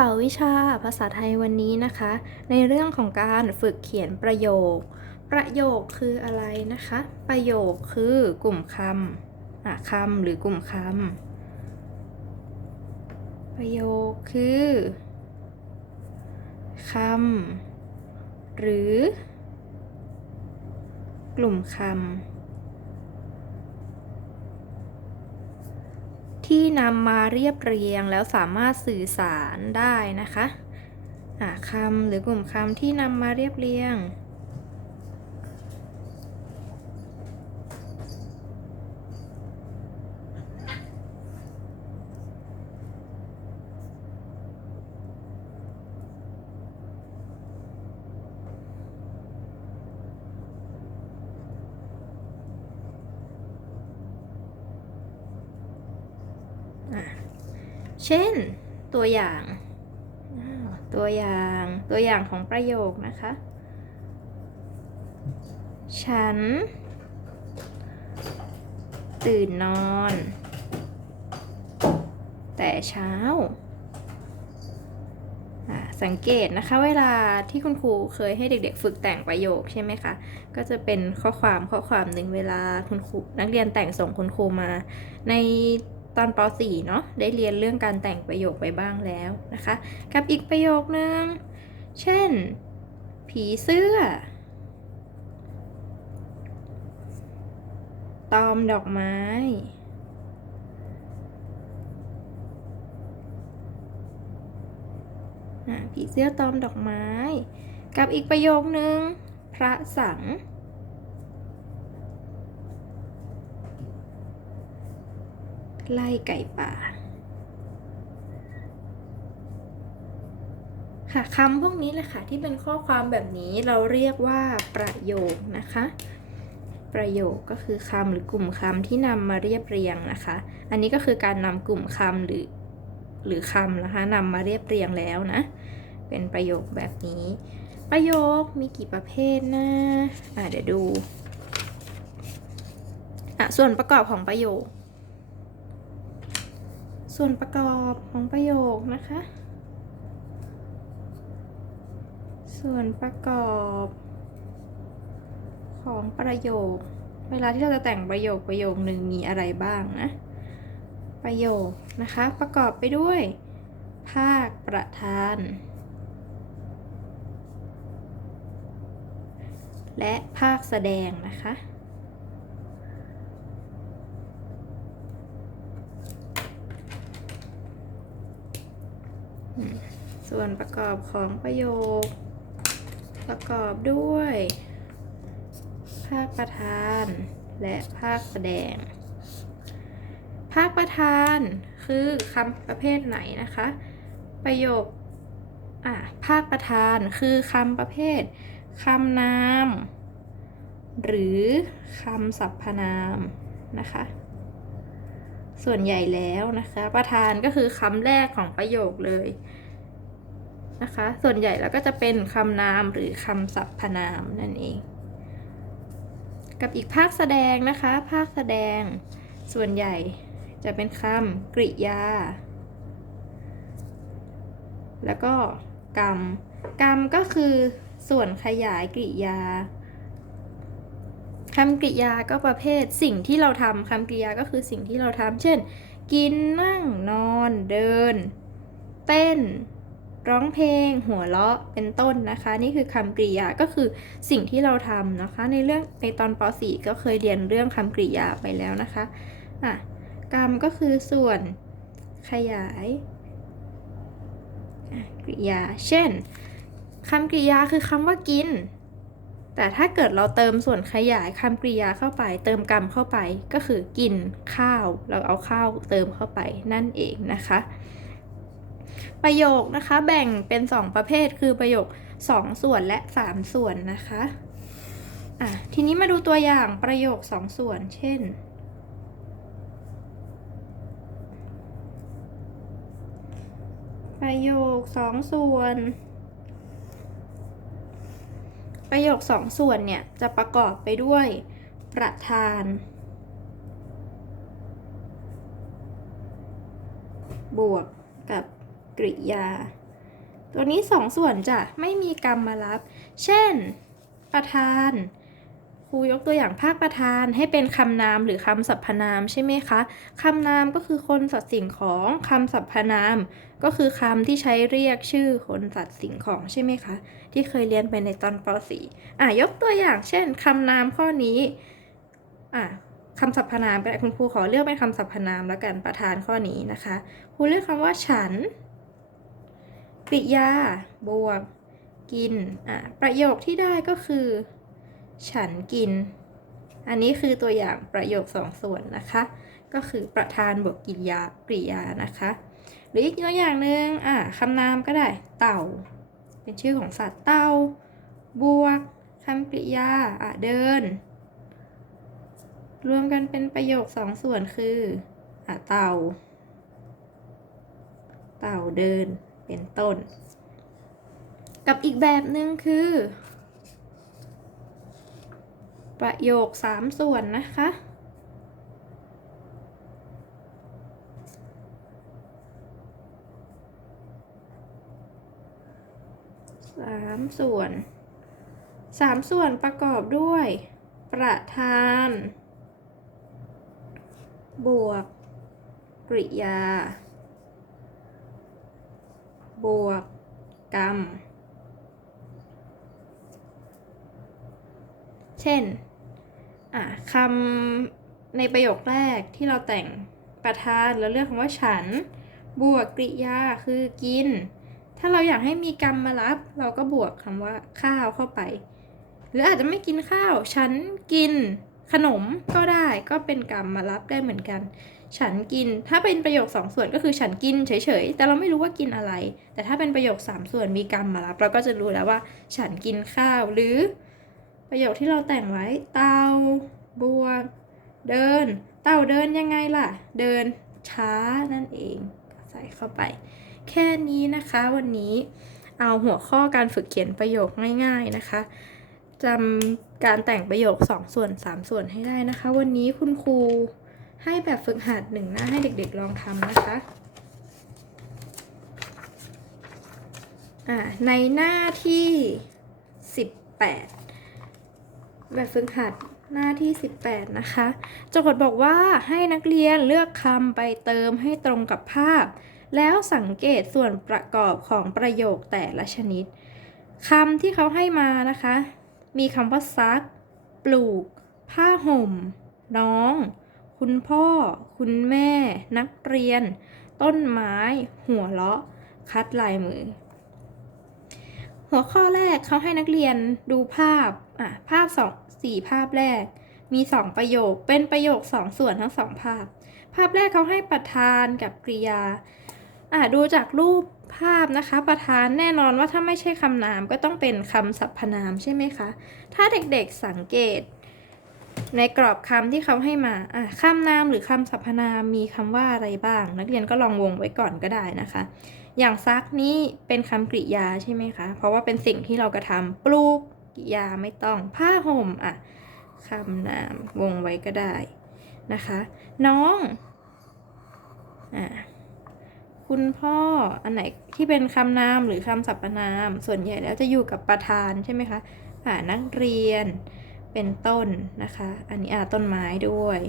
ข่าววิชาภาษาไทยวันนี้นะคะ ในเรื่องของการฝึกเขียนประโยค ประโยคคืออะไรนะคะ ประโยคคือกลุ่มคำอะคำหรือกลุ่มคำประโยคคือคำหรือ กลุ่มคำ ที่นำมาเรียบเรียงแล้วสามารถสื่อสารได้นะคะะคำหรือกลุ่มคำที่นำมาเรียบเรียง เช่นตัวอย่าง ตัวอย่างตัวอย่างของประโยคนะคะ ฉัน ตื่นนอน แต่เช้า สังเกตนะคะเวลาที่คุณครูเคยให้เด็กๆ ฝึกแต่งประโยคใช่ไหมคะ ก็จะเป็นข้อความข้อความหนึ่งเวลาคุณครูนักเรียนแต่งส่งคุณครูมาใน ตอนป .4 เนาะได้เรียนเรื่องการแต่งประโยคไปบ้างแล้วนะคะ กับอีกประโยคนึง เช่น ผีเสื้อ ตอมดอกไม้ ผีเสื้อตอมดอกไม้ กับอีกประโยคนึง พระสัง ไล่ไก่ป่า ค่ะคำพวกนี้แหละค่ะที่เป็นข้อความแบบนี้เราเรียกว่าประโยคนะคะ ประโยคก็คือคำหรือกลุ่มคำที่นำมาเรียบเรียงนะคะ อันนี้ก็คือการนำกลุ่มคำหรือหรือคำนะคะนำมาเรียบเรียงแล้วนะ เป็นประโยคแบบนี้ ประโยคมีกี่ประเภทนะอะเดี๋ยวดูอะส่วนประกอบของประโยค ส่วนประกอบของประโยคนะคะ ส่วนประกอบของประโยค เวลาที่เราจะแต่งประโยคประโยคหนึ่งมีอะไรบ้างนะ ประโยคนะคะประกอบไปด้วย ภาคประธาน และภาคแสดงนะคะ ส่วนประกอบของประโยค ประกอบด้วย ภาคประธาน และภาคแสดง ภาคประธานคือคำประเภทไหนนะคะ ประโยคอะภาคประธานคือคำประเภทคำนาม หรือคำสรรพนามนะคะ ส่วนใหญ่แล้วนะคะ ประธานก็คือคำแรกของประโยคเลย นะคะ ส่วนใหญ่แล้วก็จะเป็นคำนามหรือคำสรรพนามนั่นเอง กับอีกภาคแสดงนะคะ ภาคแสดง ส่วนใหญ่จะเป็นคำกริยา แล้วก็กรรม กรรมก็คือส่วนขยายกริยาคำกริยาก็ประเภทสิ่งที่เราทำคำกริยาก็คือสิ่งที่เราทำเช่น กินนั่งนอนเดิน เต้น ร้องเพลง หัวเราะเป็นต้นนะคะ นี่คือคำกริยาก็คือสิ่งที่เราทำนะคะ ในเรื่องในตอนป .4 ก็เคยเรียนเรื่องคำกริยาไปแล้วนะคะอะกรรมก็คือส่วนขยายกริยา เช่นคำกริยาคือคำว่ากิน แต่ถ้าเกิดเราเติมส่วนขยายคำกริยาเข้าไป เติมกรรมเข้าไปก็คือกินข้าว เราเอาข้าวเติมเข้าไปนั่นเองนะคะ ประโยคนะคะแบ่งเป็น 2 ประเภทคือประโยค 2 ส่วนและ 3 ส่วนนะคะอะทีนี้มาดูตัวอย่างประโยค 2 ส่วน เช่น ประโยค 2 ส่วน ประโยค 2 ส่วนเนี่ยจะประกอบไปด้วยประธานบวก กริยา ตัวนี้สองส่วนจะไม่มีกรรมมารับ เช่น ประธาน ครูยกตัวอย่างภาคประธานให้เป็นคำนามหรือคำสรรพนามใช่ไหมคะ คำนามก็คือคนสัตว์สิ่งของคำสรรพนาม ก็คือคำที่ใช้เรียกชื่อคนสัตว์สิ่งของใช่ไหมคะ ที่เคยเรียนไปในตอนป .4 อะยกตัวอย่าง เช่นคำนามข้อนี้อะคำสรรพนามก็ได้คุณครูขอเลือกเป็นคำสรรพนามแล้วกันประธานข้อนี้นะคะครูเลือกคำว่าฉัน กริยา บวก กิน อะ ประโยคที่ได้ก็คือ ฉันกิน อันนี้คือตัวอย่างประโยคสองส่วนนะคะ ก็คือประธานบวกกิริยากริยานะคะ หรืออีกตัวอย่างหนึ่งอะคำนามก็ได้ เต่า เป็นชื่อของสัตว์เต่า บวกคำกริยา อะ เดิน รวมกันเป็นประโยคสองส่วนคือ อะ เต่า เต่าเดิน เป็นต้น กับอีกแบบหนึ่งคือ ประโยคสามส่วนนะคะ สามส่วน สามส่วนประกอบด้วย ประธาน บวก กริยา บวกกรรม เช่น อะคำในประโยคแรกที่เราแต่งประธานแล้วเลือกคำว่าฉัน บวกกริยาคือกิน ถ้าเราอยากให้มีกรรมมารับ เราก็บวกคำว่าข้าวเข้าไป หรืออาจจะไม่กินข้าว ฉันกิน ขนมก็ได้ก็เป็นกรรมมารับได้เหมือนกัน ฉันกินถ้าเป็นประโยคสองส่วนก็คือฉันกินเฉยๆแต่เราไม่รู้ว่ากินอะไร แต่ถ้าเป็นประโยคสามส่วนมีกรรมมารับ เราก็จะรู้แล้วว่า ฉันกินข้าวหรือ ประโยคที่เราแต่งไว้เตาบวกเดิน เต่าเดินยังไงล่ะ เดินช้านั่นเองใส่เข้าไป แค่นี้นะคะวันนี้เอาหัวข้อการฝึกเขียนประโยคง่าย ๆนะคะ จำการแต่งประโยค 2 ส่วน 3 ส่วนให้ได้นะคะ วันนี้คุณครูให้แบบฝึกหัดหนึ่งหน้าให้เด็กๆลองทำนะคะในหน้าที่ 18 แบบฝึกหัดหน้าที่ 18 นะคะโจทย์บอกว่าให้นักเรียนเลือกคำไปเติมให้ตรงกับภาพ แล้วสังเกตส่วนประกอบของประโยคแต่ละชนิดคำที่เขาให้มานะคะ มีคำว่าซัก ปลูก ผ้าห่ม น้อง คุณพ่อ คุณแม่ นักเรียน ต้นไม้ หัวเราะ คัดลายมือ หัวข้อแรกเขาให้นักเรียนดูภาพ อะ ภาพสองสี่ภาพแรก มีสองประโยค เป็นประโยคสองส่วนทั้งสองภาพ ภาพแรกเขาให้ประธานกับกริยา ดูจากรูปภาพนะคะ ประธานแน่นอนว่าถ้าไม่ใช่คำนามก็ต้องเป็นคำสรรพนามใช่ไหมคะ ถ้าเด็กๆสังเกต ในกรอบคำที่เขาให้มาอะคำนามหรือคำสรรพนามมีคำว่าอะไรบ้าง นักเรียนก็ลองวงไว้ก่อนก็ได้นะคะ อย่างซักนี้เป็นคำกริยาใช่ไหมคะ เพราะว่าเป็นสิ่งที่เรากระทำปลูกกริยาไม่ต้อง ผ้าห่มอะคำนามวงไว้ก็ได้นะคะ น้องอะ คุณพ่ออันไหนที่เป็นคำนามหรือคำสรรพนาม ส่วนใหญ่แล้วจะอยู่กับประธานใช่ไหมคะอ่านักเรียนเป็นต้นนะคะ อันนี้อ่าต้นไม้ด้วย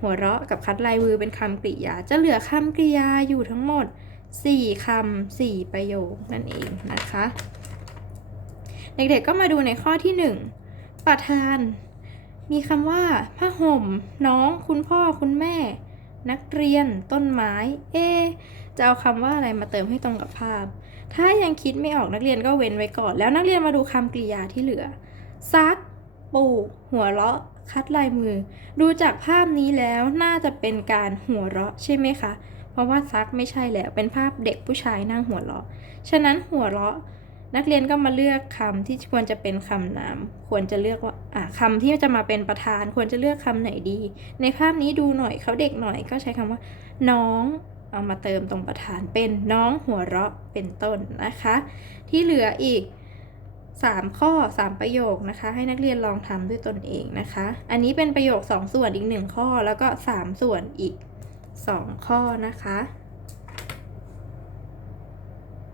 หัวเราะกับคัดลายมือเป็นคำกริยา จะเหลือคำกริยาอยู่ทั้งหมด 4คำ4ประโยคนั่นเองนะคะ เด็กๆก็มาดูในข้อที่ 1 ประธาน มีคำว่าผ้าห่ม น้อง คุณพ่อคุณแม่ นักเรียน ต้นไม้ เอ จะเอาคำว่าอะไรมาเติมให้ตรงกับภาพ ถ้ายังคิดไม่ออกนักเรียนก็เว้นไว้ก่อน แล้วนักเรียนมาดูคำกริยาที่เหลือ ซัก ปลูก หัวเราะ คัดลายมือ ดูจากภาพนี้แล้วน่าจะเป็นการหัวเราะใช่ไหมคะ เพราะว่าซักไม่ใช่แล้ว เป็นภาพเด็กผู้ชายนั่งหัวเราะ ฉะนั้นหัวเราะ นักเรียนก็มาเลือกคำที่ควรจะเป็นคำนาม ควรจะเลือกว่าอะคำที่จะมาเป็นประธาน ควรจะเลือกคำไหนดี ในภาพนี้ดูหน่อยเขาเด็กหน่อยก็ใช้คำว่า น้องเอามาเติมตรงประธานเป็นน้องหัวเราะเป็นต้นนะคะ ที่เหลืออีก 3 ข้อ 3 ประโยคนะคะ ให้นักเรียนลองทำด้วยตนเองนะคะ อันนี้เป็นประโยค 2 ส่วนอีก 1 ข้อแล้วก็ 3 ส่วนอีก 2 ข้อนะคะ